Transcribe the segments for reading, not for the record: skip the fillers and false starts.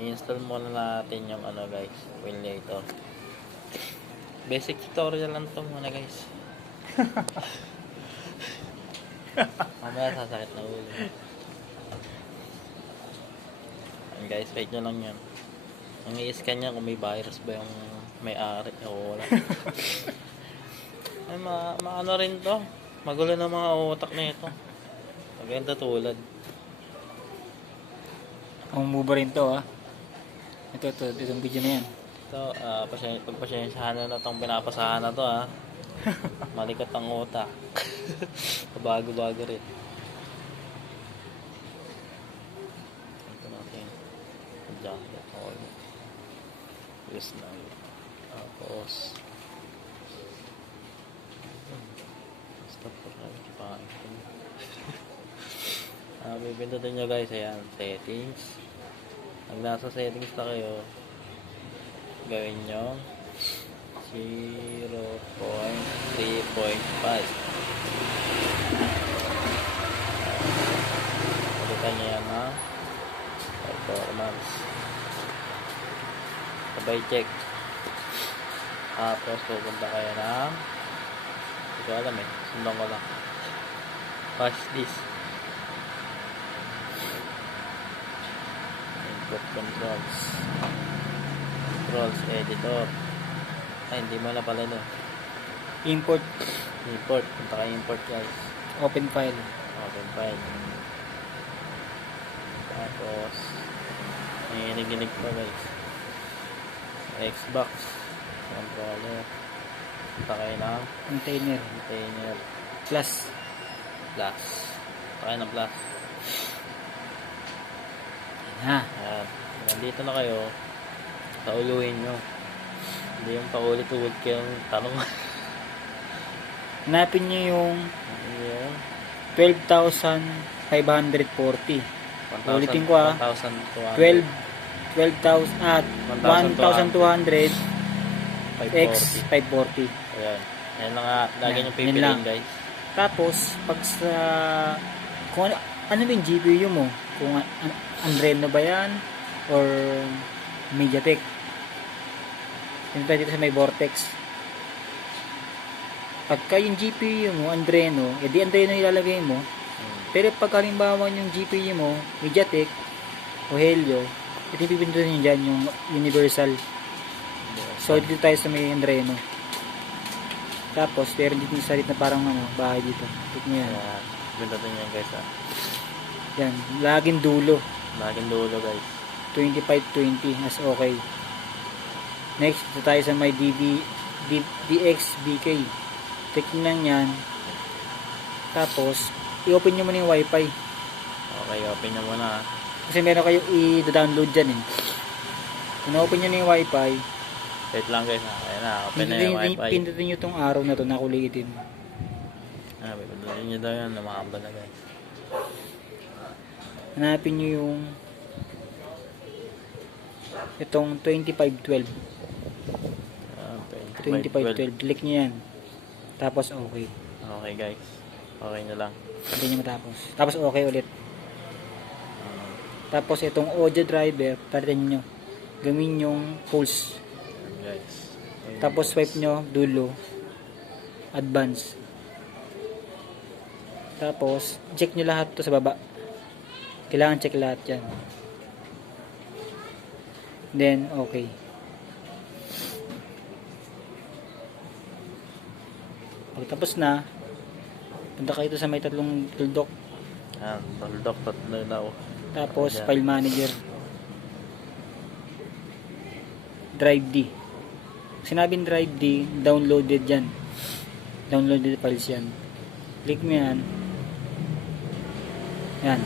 I-install muna natin yung ano guys, Wheelator. Basic tutorial lang to muna guys. Mamaya sasakit na ulo. Ayan guys, wait nyo lang yan. Ang i-scan niya kung may virus ba yung may-ari o wala. Ay, maano rin to. Magulo na mga utak na ito. Maganda tulad. Ang move rin to ah. Itong video na yan. Ito, pagpasensyahan na itong pinapasahan na to ha. Malikat ang utak. Bago-bago rin. Ito natin. Jacket all. Yes na. Tapos stop po na ikipain. Bibindutin nyo guys. Ayan, settings. Pag nasa settings na kayo, gawin nyo 0.3.5. Palitan nyo yan ha. Performance. Sabay check. Tapos pupunta kayo ng hindi ko alam sundan ko lang. Watch this. Input controls. Controls editor. Ay, hindi mo na pala no. Import. Punta kayo import guys. Open file. Open file. Tapos nanginig-inig pa guys. Xbox controller. Punta kayo ng Container. Plus. Punta kayo ng plus. Ha. Ayan. Nandito na kayo. Tauluhin nyo. Hindi yung paulit-ulit kayong tanong. Hanapin nyo yung Yung 12,540. Ulitin ko 1,200. 1,200 x 540. Ayan. Ayan na nga. Lagi nyo Yan pipiliin lang. guys. Tapos, pag sa kung ano ba yung GPU mo? Kung Adreno ba yan? Or MediaTek? Yung pwede sa may Vortex. Pagka yung GPU mo, Adreno, edi Adreno ilalagay mo. Pero pag halimbawa yung GPU mo, MediaTek o Helio, ito pipindutin nyo dyan yung Universal. So, dito tayo sa may Adreno. Tapos, meron dito yung salit na parang bahay dito. Tignan nyo yan. Ayan. Pindutin nyo guys ha. Yan, laging dulo. Laging dulo guys. 2520 as okay. Next, dito tayo sa may DXBK. Click nyo lang yan. Tapos, i-open nyo muna yung wifi. Okay, open nyo muna ha. Kasi meron kayo i-download dyan eh. Kung na-open nyo na yung wifi, Wait lang guys ha. Ayan na. Open na yung wifi. pindutin nyo itong araw na ito na kulay itim. Pindutin nyo daw yun. Lumakamba na guys. Hanapin nyo yung itong 2512. 2512. Click nyo yan. Tapos okay. Okay guys. Okay nyo lang. Hindi nyo matapos. Tapos okay ulit. Tapos itong audio driver, palitan nyo. Gawin yung pulse. Guys. Tapos swipe nyo, dulo. Advance. Tapos, check nyo lahat to sa baba. Kailangan check lahat yan. Then, okay. Pagtapos na, punta kayo sa may tatlong tuldok. Ayan. Tuldok. Tatlo daw. Tapos, Ayan. file manager. Drive D. Sinabing drive D, downloaded yan. Downloaded files yan. Click mo yan. Yan.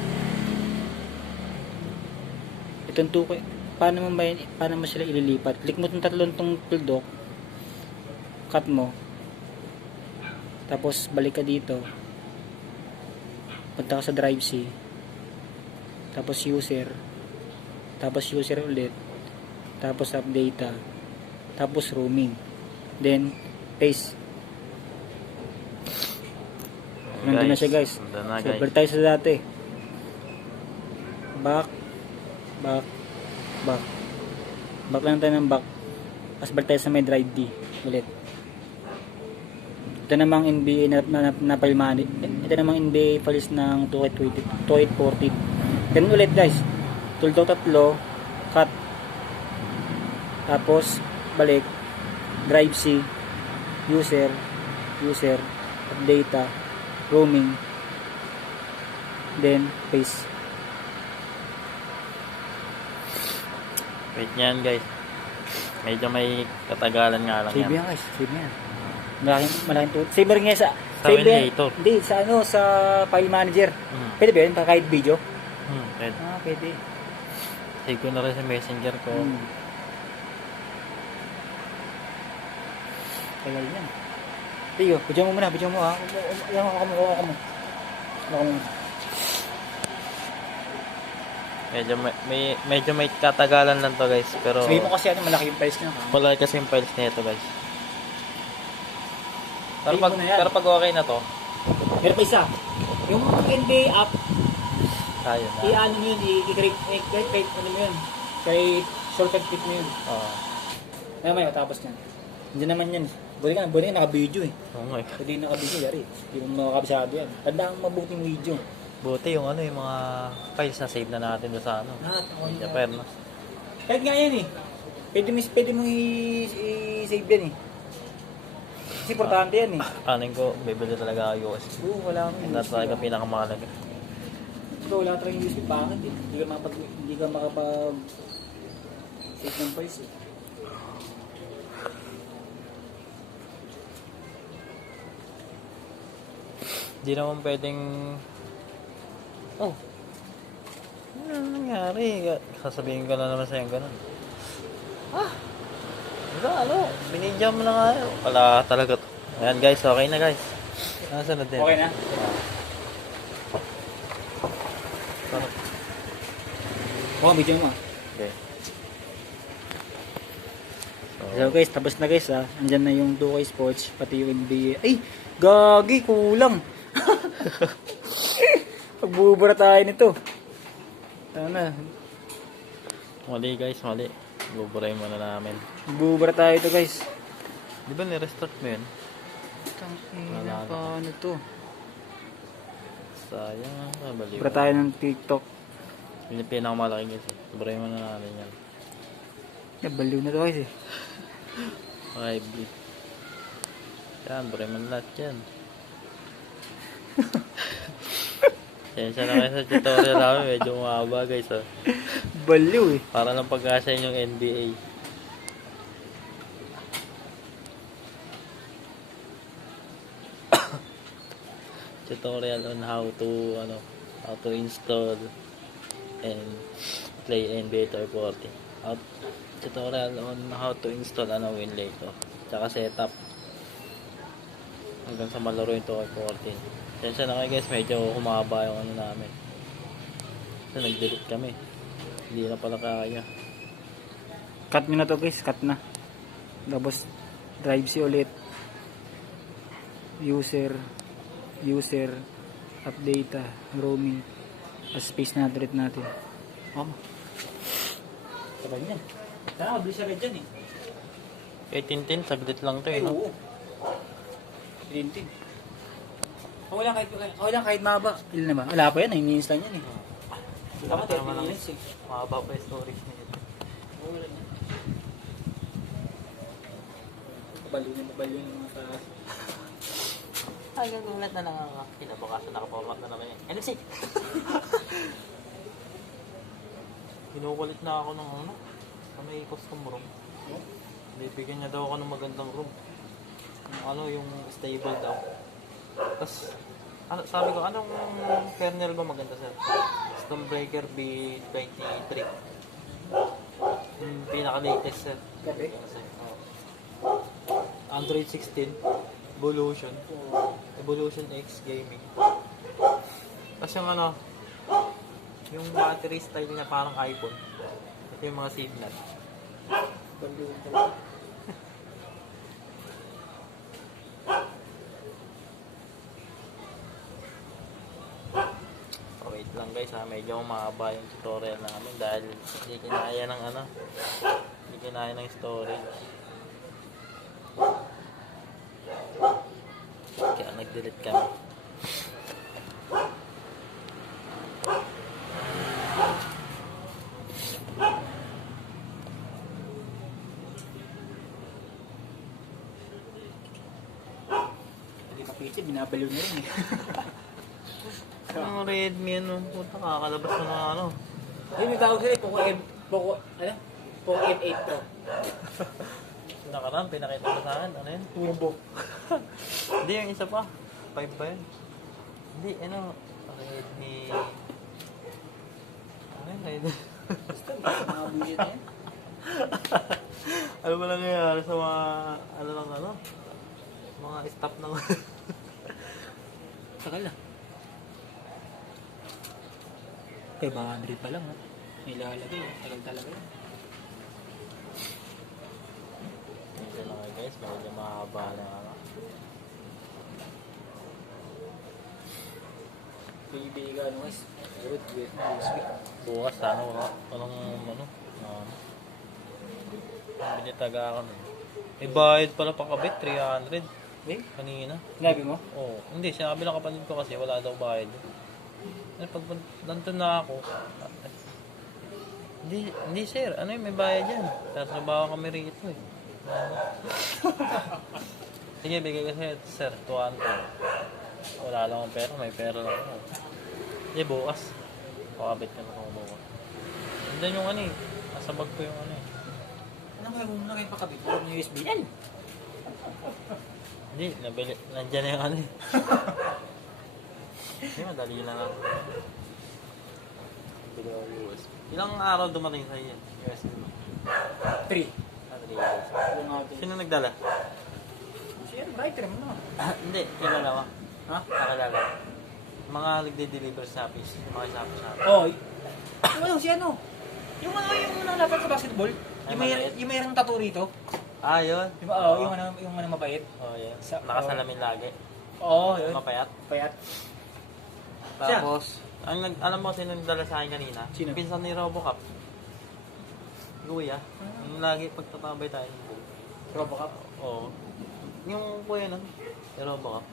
Itong tukoy. Paano mo sila ililipat? Click mo itong tatlong tong tuldok. Cut mo. Tapos, balik ka dito. Punta ka sa drive C. Tapos user. Tapos user ulit. Tapos update. Tapos roaming. Then, paste. Nandun na siya guys. Nandun na So, guys. balik tayo sa dati. Back. Back. Back lang tayo ng back. Tapos balik tayo sa may drive D. Ulit. Ito namang NBA na palmani. Ito namang NBA palis ng 2.40. Ganun ulit guys. Tuldo tatlo. Cut. Tapos balik. Drive C. User. Data. Roaming. Then paste. Wait nyan guys. Medyo may katagalan nga lang Save yan. yan guys. Save yan. Malaking to. Saver nga sa Sa save yan. Winlator. Hindi, sa sa file manager. Hmm. Pwede ba yun? Kahit video? Pwede. Pwede. Save ko na rin sa messenger ko. Kaya yan. Tiyo, video mo muna, video mo ha. Yan, ako mo. Medyo may katagalan lang to guys. Pero Sabihin mo kasi malaki yung price niya. wala kasi yung files nito guys. Pero Save pag, mo na yan. pero pag okay na to, Pero pa isa. Yung NBA app, kaya na. i-ano mo yun, i-create, ano mo yun. Kay shortcut click mo yun. Oo. May tapos yan. Hindi naman yan. Buti ka naka-video eh. Oo nga eh. Hindi naka-video, yari. Hindi mo makakabisado yan. Tandaan mabuting video. Buti yung yung mga files na save na natin doon sa Japan, no? Kahit nga yan eh. Pwede mo i-save yan eh. Kasi importante yan eh. Kanin ko, bibili talaga ako USB. Oo, wala kang Ito talaga pinakamahalaga. Ito, wala talagang USB bakit eh. Hindi ka makapag save ng price eh. Hindi naman pwedeng... Oh! Ano nangyari? Sasabihin ko na naman sa'yo ganun. Binidyo mo na nga yun. Wala talaga to. Ayan guys, okay na guys. Sunod din. Okay na? Sarap. Video mo ah. Okay. So guys, tapos na guys ha. Andyan na yung 2K Sports, pati yung NBA. Ay! Gagi! Kulang! Pagbubura tayo nito. Sana. Mali guys, mali. Buburay muna namin. Pagbubura tayo ito guys. Di ba ni-restart mo yun? Tangina, paano to? Sayang. Baliw. Bura tayo ng TikTok. Yun yung pinakamalaki guys. Buburay muna namin yan. Baliw na to guys eh. Okay, bleed. Yan, buray mo na lahat yan. Yan siya na kayo sa tutorial namin. Medyo umahaba guys. Oh. Baliw eh. Para lang pagkasya yung NBA. Tutorial on how to install and play NBA 240. Tutorial on how to install Winlator. Tsaka setup. Hanggang sa malaro yung 240. Sensya na kayo guys, medyo humaba yung namin. So nag-delete kami. Hindi na pala kaya. Cut nyo na to guys, cut na. Tapos drive C ulit. User, update, roaming. As space na ulit natin. Sabay niyan. Sana mabilis agad dyan eh. Kay Tintin, saglit lang to eh. No? Oo. Tintin. Wala kahit maba. Ilan na ba? Wala pa yan, ini-install yan eh. Tama, 30 minutes eh. Mahaba pa yung storage niya. Wala na. Mabaliw na mga sa... Hanggang gulat na lang ako. Kinabukasan nakaformat na naman yan. NFC! Kinukulit na ako ng sa may custom room. Bibigyan niya daw ako ng magandang room. Yung stable daw. Tapos, sabi ko, anong kernel ba maganda sir? Stormbreaker B23. Yung pinaka-latest sir. Android 16. Evolution X Gaming. Tapos yung battery style niya parang iPhone. Ito yung mga signal. Wait. lang guys ha, medyo mahaba yung tutorial namin dahil hindi kinaya ng ano, hindi kinaya ng storage. Kaya nag-delete kami. Hindi mapitid, binabaliw na rin eh. Ang Redmi ano, puta kakalabas na ng ano. Ay, may tawag sila, Poco M8 Pro. Nakaraan, pinakita mo sa akin, ano yun? Turbo. Hindi, yung isa pa. 5 ba yun? Hindi, ano, Redmi... Ano yun, Redmi? Basta, mga bullshit na yan. Ano ba nangyayari sa mga, ano lang ano? Mga staff ng... Tagal na. Kaya 100 pa lang, ha? May lalagay, tagal talaga yun. Ito na nga guys, medyo mahaba na ano. Bibili ka, ano guys? Road with USB. Bukas, ano, anong, ano, binitaga ako nun. Eh, bayad pala pakabit, 300. Eh? Kanina. Sinabi mo? Oo. Hindi, sinabi ng kapatid ko kasi wala daw bayad. Eh, pag nandun na ako, hindi sir, ano yun, may bayad yan. Sasabawa kami rito eh. Sige, bigay ko sir, 200. Wala lang akong pera, may pera lang ako. Sige, bukas. Pakabit ka na ako bukas. Nandun yung ano eh, nasa bag ko yung ano eh. Ano kaya muna kayo pakabit? Yung USB yan. Hindi, nabili, nandyan na yung ano eh. Hindi, madali lang ako. Bili ako USB. Ilang araw dumating sa iyo? USB mo? 3. 3 days. Yung nga Sino nagdala? siya, writer mo na. Hindi, kilala mo. Ha? Nakalala. Mga nagde-deliver sa Shopee. Yung mga Shopee. Oh, yung ano, si ano? Yung ano, yung nalapat sa basketball. Ay, Yung mayroong tattoo rito. Ah, yun. Yung ano mapait. Oh, yun. Sa- Nakasalamin lagi. Oo, yun. Mapayat. Payat. Tapos, alam mo sino nagdala sa akin kanina? Sino? Pinsan ni Robocop. Kuya. Yung lagi pagtatabay tayo ng buo. Robocop. Oo. Yung kuya nun, yung Robocop.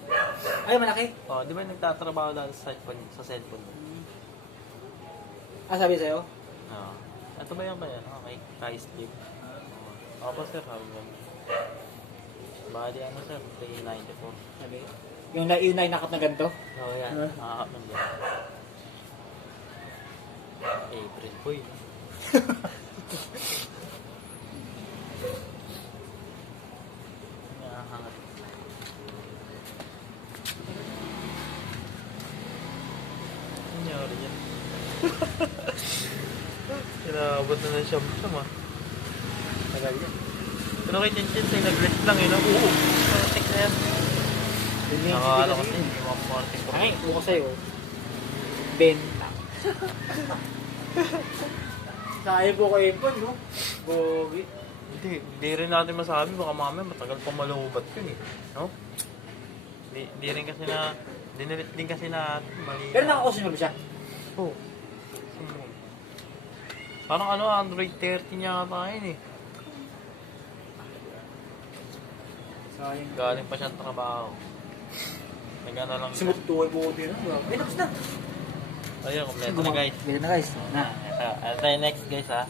Ay, malaki. Oh, di ba nagtatrabaho dahil sa cellphone mo? Ah, sabi sa'yo? Oo. Ito ba yan ba yan? Okay. Ka-sleep. Opo sir, sabi mo. Bali ano sir, 394. Sabi. Yung nakap na ganito? Oo yan, nakakap ng ganyan. April boy. Nakahangat. Ano nangyari yan? Kinabot na ng siyam-siyam ah. Tagal yan. Pero kay Chinchin, ay nag-rest lang yun. Oo. Matik na yan. Nakakala ko din, yung mga parting ko. Ay, buko sa'yo. Benta. Sayang po kayo po, no? Bogi. Hindi rin natin masabi, baka mamaya matagal pa malubat yun eh. No? Hindi rin kasi na, dinilit din kasi na mali. Pero nakakasunod siya. Oo. Parang ano, Android 13 niya ata yun eh. Sayang. Galing pa siyang trabaho. Nag-ano lang siya. Sumutuwa po ko din. Ay, tapos na. Ayun, kompleto na guys. Bili na guys. Na. Ito tayo next guys ha.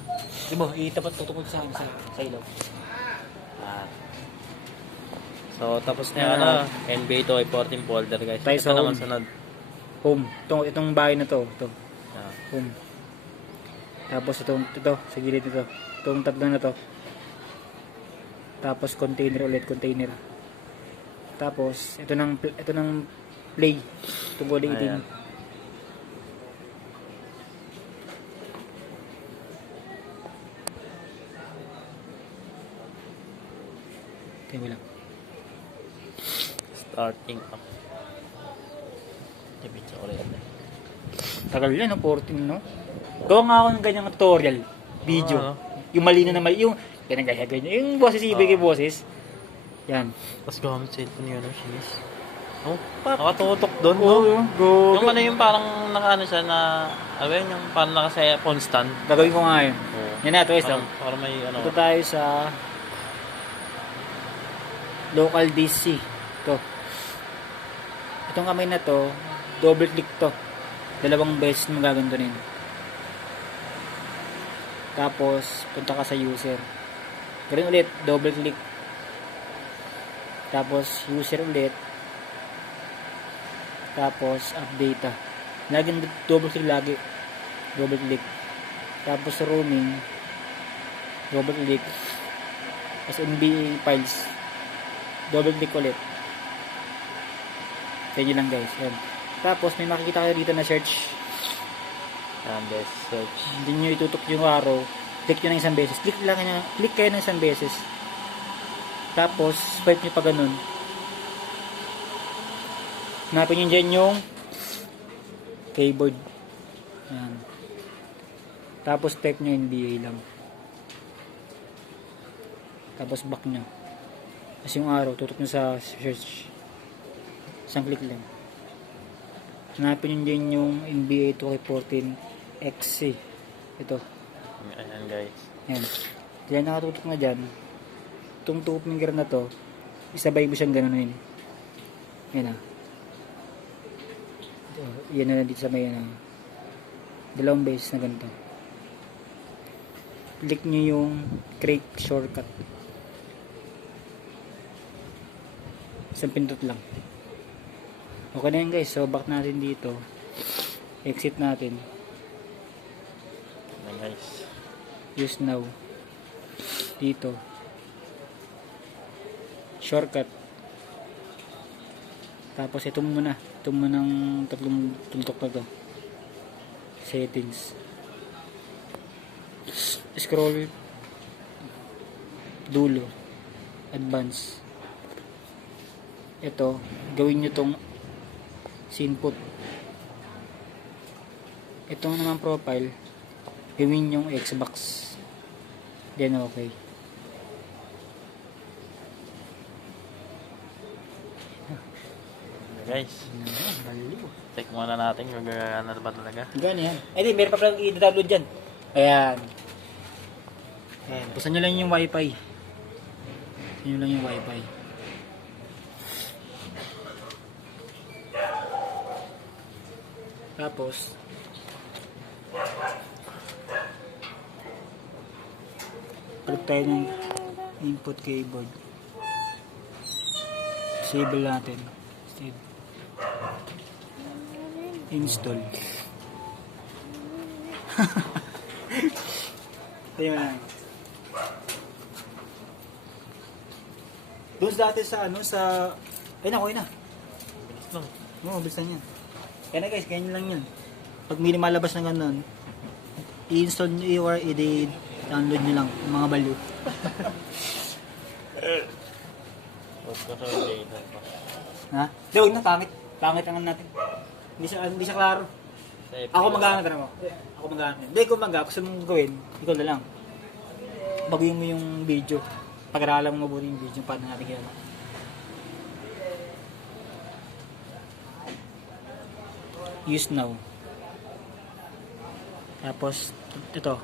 Di ba, itapat tutukod sa akin sa ilaw. Ah. So, tapos na yung ano, NBA 2K14 folder guys. Tayo Ito sa naman home. sunod. Home. Itong bahay na to. Ito. Ah. Home. Tapos ito, sa gilid nito. Itong tatlo na to. Tapos container ulit, container. Tapos ito nang play. Ito body Ayan. eating. Tayo lang. Starting up. Debit sa ulit. Tagal yan, no? 14, no? Gawa nga ako ng ganyang tutorial. Video. Ah. Yung malino na mali. Yung ganyan. Yung boses, ibigay boses. Yan. Tapos gamit cellphone yun, shinis. Oh, nakatutok doon, no? Oo, go. Yung ano yung parang nakaano siya na, ano yun, yung parang nakasaya phone stand. Gagawin ko nga yun. Oo. Yan na, ito guys. Parang may ano. Ito tayo sa local DC. Ito. Itong kamay na to, double click to. Dalawang beses mo gagantunin. Tapos, punta ka sa user. Ganun ulit, double click. Tapos, user ulit. Tapos, update. Laging double click lagi. Double click. Tapos, roaming. Double click. Tapos, NBA files. Double click ulit. Sa inyo lang guys. Yan. Tapos, may makikita kayo dito na search. Yan, guys, search. Hindi nyo itutok yung arrow. Click nyo ng isang beses. Click kayo ng isang beses. Tapos, swipe nyo pa ganun. Hanapin nyo dyan yung keyboard. Yan. Tapos, type nyo NBA lang. Tapos, back nyo. Tapos yung arrow, tutok nyo sa search. Isang click lang. Hanapin nyo dyan yung NBA 2K14 XC. Ito. Ayan, guys. Yan. Diyan nakatutok na dyan. Itong two finger na to, isabay mo siyang ganunin. Yan ah. Yan na dito sa may yan ah. Dalawang beses na ganito. Click nyo yung create shortcut. Isang pindot lang. Okay na yan guys. So back natin dito. Exit natin. Ayan, guys. Use now. Dito. Shortcut. Tapos ito muna. Ito muna ng tatlong tuntok na to. Settings. Scroll. Dulo. Advance. Ito. Gawin nyo tong input. Ito naman profile. Gawin yung Xbox. Then okay. Guys, check muna natin kung gagana ba talaga. Gano'n yan. Eh di, meron pa palang i-download dyan. Ayan. Ayan. Buksan nyo lang yung wifi. Buksan nyo lang yung wifi. Tapos, click tayo ng input keyboard. Disable natin. Save. Install. Ayun na. Doon dati sa ano sa ay na, okay na. Bilis lang. Oo, bilisan yan. Kaya na guys, ganyan lang yan. Pag may lumalabas na ganun, i-install nyo or i-download nyo lang yung mga baliw. Post ko sa data pa. Ha? Di, huwag na, pangit. Pangit ang ano natin. Hindi siya klaro. Sa FB Ako lang. mag-aangat na mo. Ako mag-aangat. Hindi, kung gusto mong gawin, ikaw na lang. Baguhin mo yung video. Pag-aralan mo mabuti yung video, paano natin ginawa. Use now. Tapos, ito.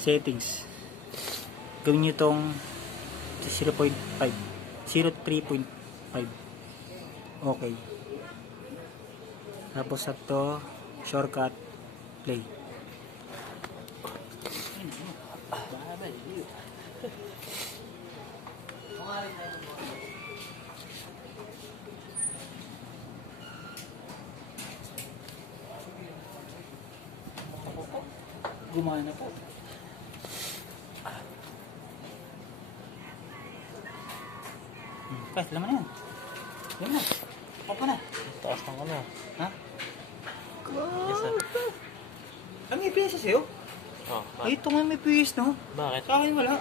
Settings. Gawin nyo itong 0.5. 03.5. Okay. Tapos ito, shortcut, play. Gumana po. Guys, laman na yan. Laman na. Papa na. Taas ng ano. Ha? Yes, sir. Ang FPS sa'yo? Oh, Ay, ito nga may FPS, no? bakit? Sa akin wala.